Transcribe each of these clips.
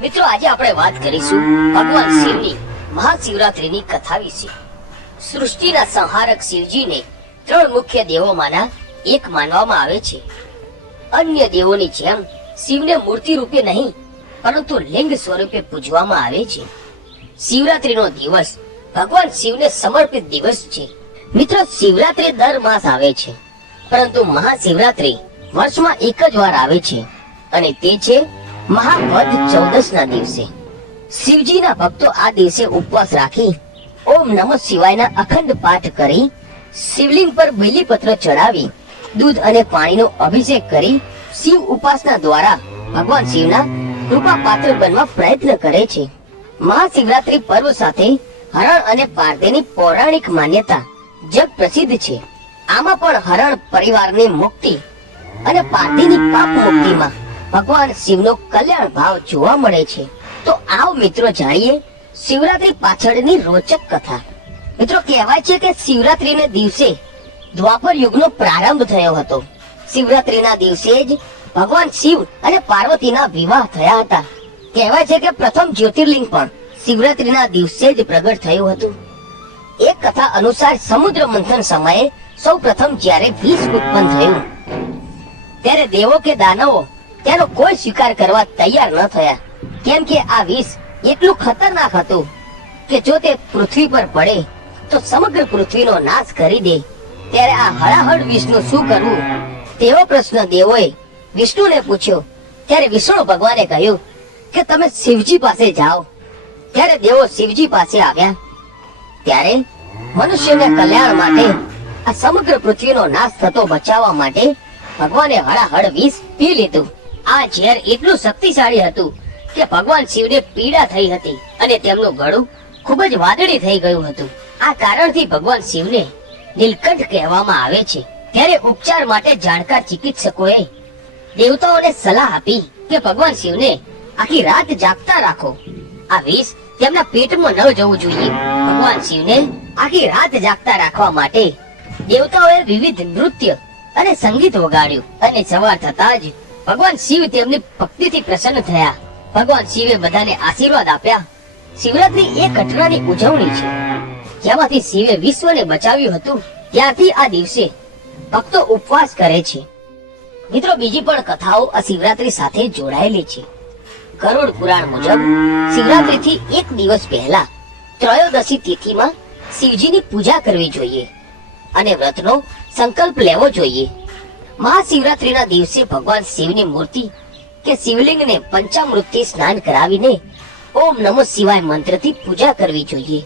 મિત્રો આજે આપણે વાત કરીશું ભગવાન શિવની મહાશિવરાત્રીની કથા વિશે। સૃષ્ટિના સંહારક શિવજીને ત્રણ મુખ્ય દેવોમાંના એક માનવામાં આવે છે। અન્ય દેવોની જેમ શિવને મૂર્તિ રૂપે નહીં પરંતુ લિંગ સ્વરૂપે પૂજવામાં આવે છે। શિવરાત્રીનો દિવસ ભગવાન શિવને સમર્પિત દિવસ છે। મિત્રો શિવરાત્રી દર માસ આવે છે, પરંતુ મહાશિવરાત્રી વર્ષમાં એક જ વાર આવે છે અને તે છે મહાવદ ચૌદસના દિવસે। શિવજીના ભક્તો આ દિવસે ઉપવાસ રાખી ઓમ નમઃ શિવાયના અખંડ પાઠ કરી, શિવલિંગ પર બેલીપત્ર ચડાવી, દૂધ અને પાણીનો અભિષેક કરી શિવ ઉપાસના દ્વારા ભગવાન શિવના કૃપા પાત્ર બનવા પ્રયત્ન કરે છે। મહાશિવરાત્રી પર્વ સાથે હરણ અને પારધેની પૌરાણિક માન્યતા જગ પ્રસિદ્ધ છે। આમાં પણ હરણ પરિવારની મુક્તિ અને પારધીની પાપ મુક્તિમાં ભગવાન શિવનો કલ્યાણ ભાવ જોવા મળે છે। તો આવો મિત્રો જાણીએ શિવરાત્રી પાછળની રોચક કથા। મિત્રો કહેવાય છે કે શિવરાત્રીના દિવસે દ્વાપર યુગનો પ્રારંભ થયો હતો। શિવરાત્રીના દિવસે જ ભગવાન શિવ અને પાર્વતીના વિવાહ થયા હતા। કહેવાય છે કે પ્રથમ જ્યોતિર્લિંગ પણ શિવરાત્રીના દિવસે જ પ્રગટ થયું હતું। એક કથા અનુસાર સમુદ્ર મંથન સમયે સૌ પ્રથમ જ્યારે વિષ ઉત્પન્ન થયું ત્યારે દેવો કે દાનવો તેનો કોઈ સ્વીકાર કરવા તૈયાર ન થયા, કેમ કે આ વિષ એટલું ખતરનાક હતું કે જો તે પૃથ્વી પર પડે તો સમગ્ર પૃથ્વીનો નાશ કરી દે। ત્યારે આ હળાહળ વિષનું શું કરવું તેવો પ્રશ્ન દેવોએ વિષ્ણુને પૂછ્યો। ત્યારે વિષ્ણુ ભગવાને કહ્યું કે તમે શિવજી પાસે જાઓ। ત્યારે દેવો શિવજી પાસે આવ્યા ત્યારે મનુષ્યના કલ્યાણ માટે આ સમગ્ર પૃથ્વીનો નાશ થતો બચાવવા માટે ભગવાને હળાહળ વિષ પી લીધું। આ ઝેર એટલું શક્તિશાળી હતું કે ભગવાન શિવને પીડા થઈ હતી અને તેમનું ગળું ખૂબ જ વાદળી થઈ ગયું હતું। આ કારણથી ભગવાન શિવને નીલકંઠ કહેવામાં આવે છે। ત્યારે ઉપચાર માટે જાણકાર ચિકિત્સકોએ દેવતાઓને સલાહ આપી કે ભગવાન શિવને આખી રાત જાગતા રાખો। આ વિષ તેમના પેટમાં ન જવું જોઈએ। ભગવાન શિવને આખી રાત જાગતા રાખવા માટે દેવતાઓએ વિવિધ નૃત્ય અને સંગીત વગાડ્યું અને સવાર થતા જ ભગવાન શિવ તેમની ભક્તિથી પ્રસન્ન થયા। ભગવાન શિવે બધાને આશીર્વાદ આપ્યા। શિવરાત્રી એ ઘટનાની ઉજવણી છે જેમાંથી શિવે વિશ્વને બચાવ્યું હતું। ત્યારથી આ દિવસે ભક્તો ઉપવાસ કરે છે। મિત્રો બીજી પણ કથાઓ આ શિવરાત્રી સાથે જોડાયેલી છે। ગરુડ પુરાણ મુજબ શિવરાત્રીથી એક દિવસ પહેલા ત્રયોદશી તિથિમાં શિવજીની પૂજા કરવી જોઈએ અને વ્રતનો સંકલ્પ લેવો જોઈએ। મહાશિવરાત્રીના દિવસે ભગવાન શિવની મૂર્તિ કે શિવલિંગને પંચામૃતથી સ્નાન કરાવીને ઓમ નમઃ શિવાય મંત્રથી પૂજા કરવી જોઈએ।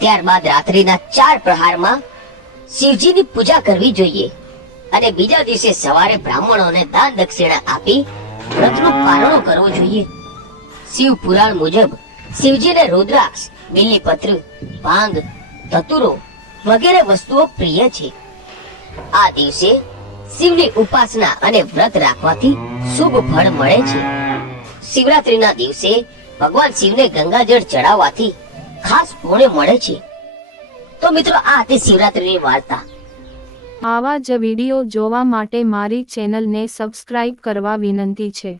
ત્યારબાદ રાત્રિના 4 પ્રહારમાં શિવજીની પૂજા કરવી જોઈએ અને બીજા દિવસે સવારે બ્રાહ્મણોને દાન દક્ષિણા આપી વ્રતનું પાલન કરવું જોઈએ। શિવ પુરાણ મુજબ શિવજીને રુદ્રાક્ષ, બીલીપત્ર, ભાંગ, ધતુરો વગેરે વસ્તુઓ પ્રિય છે। આ દિવસે શિવની ઉપાસના અને વ્રત રાખવાથી શુભ ફળ મળે છે। શિવરાત્રીના દિવસે ભગવાન શિવને ગંગાજળ ચડાવવાથી ખાસ પુણ્ય મળે છે। તો મિત્રો આ હતી શિવરાત્રીની વાર્તા। આવા જ વિડીયો જોવા માટે મારી ચેનલને સબસ્ક્રાઇબ કરવા વિનંતી છે।